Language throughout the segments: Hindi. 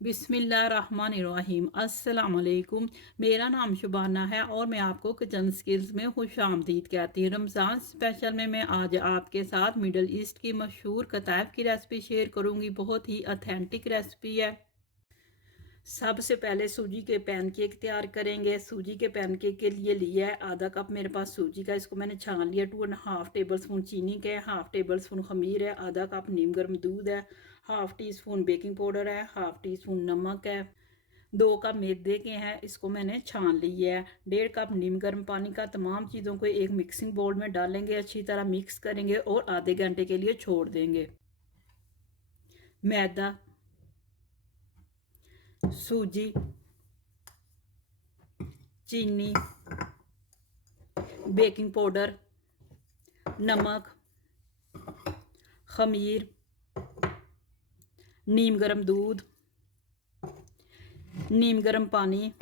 बिस्मिल्लाहिर्रहमानिर्रहीम अस्सलाम वालेकुम। मेरा नाम शुबाना है और मैं आपको किचन स्किल्स में खुश आमदीद कहती हूँ। रमज़ान स्पेशल में मैं आज आपके साथ मिडल ईस्ट की मशहूर कतायफ़ की रेसिपी शेयर करूँगी। बहुत ही ऑथेंटिक रेसिपी है। सबसे पहले सूजी के पैनकेक तैयार करेंगे। सूजी के पैनकेक के लिए लिया है आधा कप मेरे पास सूजी का, इसको मैंने छान लिया। 2.5 टेबल स्पून चीनी के, हाफ टेबल स्पून खमीर है, आधा कप नीम गर्म दूध है, half tea spoon baking powder है, हाफ टी स्पून नमक है, 2 कप मैदे के हैं, इसको मैंने छान लिया है। 1.5 कप नीम गर्म पानी का। तमाम चीज़ों को एक मिक्सिंग बाउल में डालेंगे, अच्छी तरह मिक्स करेंगे और आधे घंटे के लिए छोड़ देंगे। मैदा, सूजी, चीनी, बेकिंग पाउडर, नमक, खमीर, नीम गर्म दूध, नीम गर्म पानी,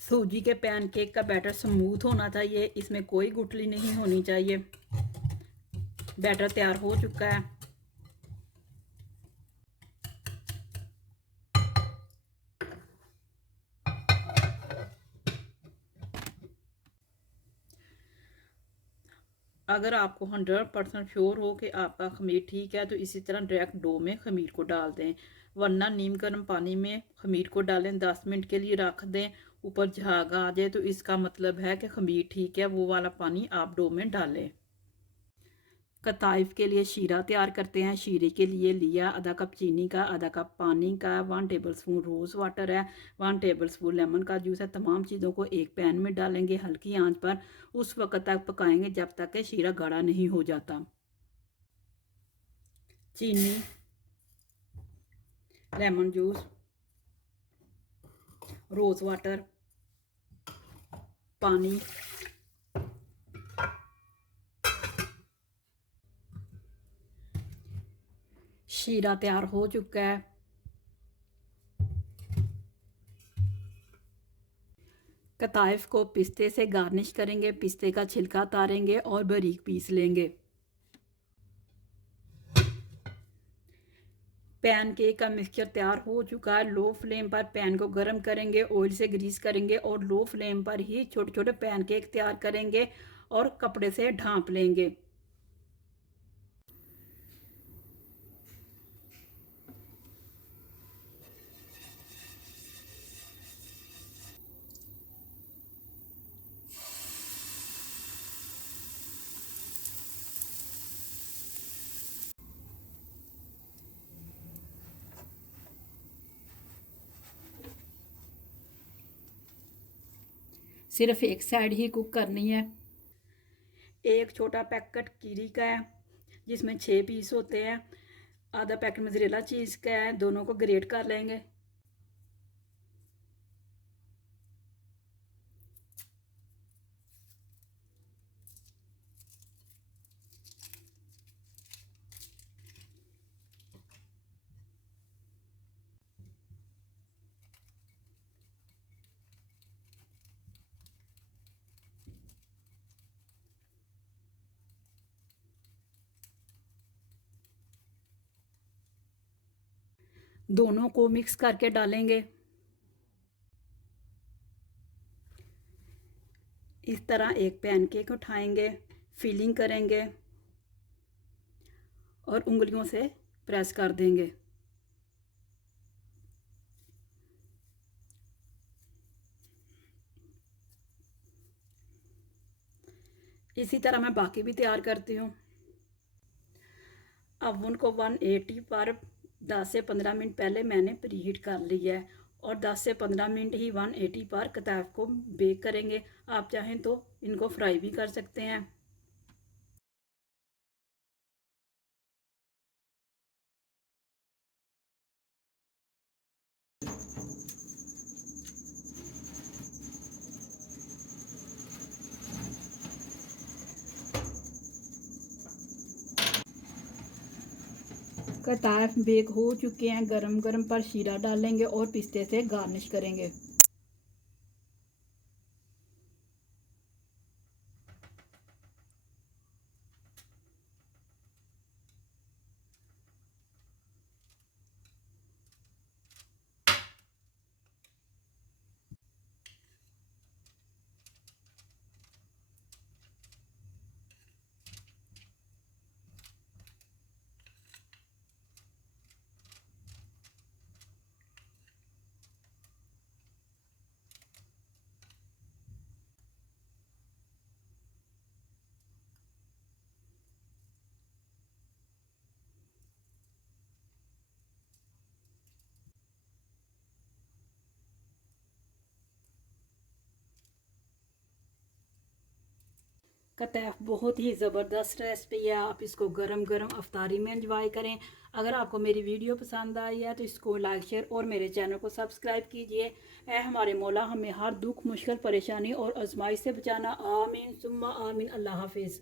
सूजी के पैनकेक का बैटर स्मूथ होना चाहिए, इसमें कोई गुठली नहीं होनी चाहिए। बैटर तैयार हो चुका है। अगर आपको 100% श्योर हो कि आपका खमीर ठीक है तो इसी तरह डायरेक्ट डो में खमीर को डाल दें, वरना नीम गर्म पानी में खमीर को डालें, 10 मिनट के लिए रख दें। ऊपर झाग आ जाए तो इसका मतलब है कि खमीर ठीक है, वो वाला पानी आप डो में डालें। कताइफ के लिए शीरा तैयार करते हैं। शीरे के लिए लिया आधा कप चीनी का, आधा कप पानी का, 1 टेबल स्पून रोज़ वाटर है, 1 टेबल स्पून लेमन का जूस है। तमाम चीज़ों को एक पैन में डालेंगे, हल्की आंच पर उस वक्त तक पकाएंगे जब तक कि शीरा गाढ़ा नहीं हो जाता। चीनी, लेमन जूस, रोज़ वाटर, पानी, शीरा तैयार हो चुका है। कताइफ को पिस्ते से गार्निश करेंगे, पिस्ते का छिलका उतारेंगे और बारीक पीस लेंगे। पैन केक का मिक्सचर तैयार हो चुका है। लो फ्लेम पर पैन को गर्म करेंगे, ऑयल से ग्रीस करेंगे और लो फ्लेम पर ही छोटे छोटे पैन केक तैयार करेंगे और कपड़े से ढांप लेंगे। सिर्फ एक साइड ही कुक करनी है। एक छोटा पैकेट कीरी का है जिसमें 6 पीस होते हैं, आधा पैकेट मोज़रेला चीज़ का है, दोनों को ग्रेट कर लेंगे। दोनों को मिक्स करके डालेंगे। इस तरह एक पैनकेक उठाएंगे, फिलिंग करेंगे और उंगलियों से प्रेस कर देंगे। इसी तरह मैं बाकी भी तैयार करती हूँ। ओवन को 180 पर 10 से 15 मिनट पहले मैंने प्रीहीट कर लिया है और 10 से 15 मिनट ही 180 पर कताइफ को बेक करेंगे। आप चाहें तो इनको फ्राई भी कर सकते हैं। कताइफ बेक हो चुके हैं। गरम गरम पर शीरा डालेंगे और पिस्ते से गार्निश करेंगे। कतैफ बहुत ही ज़बरदस्त रेसिपी है। आप इसको गरम गरम अफ्तारी में एंजॉय करें। अगर आपको मेरी वीडियो पसंद आई है तो इसको लाइक शेयर और मेरे चैनल को सब्सक्राइब कीजिए। ऐ हमारे मौला हमें हर दुख मुश्किल परेशानी और आजमाइश से बचाना। आमीन सुम्मा आमीन। अल्लाह हाफिज़।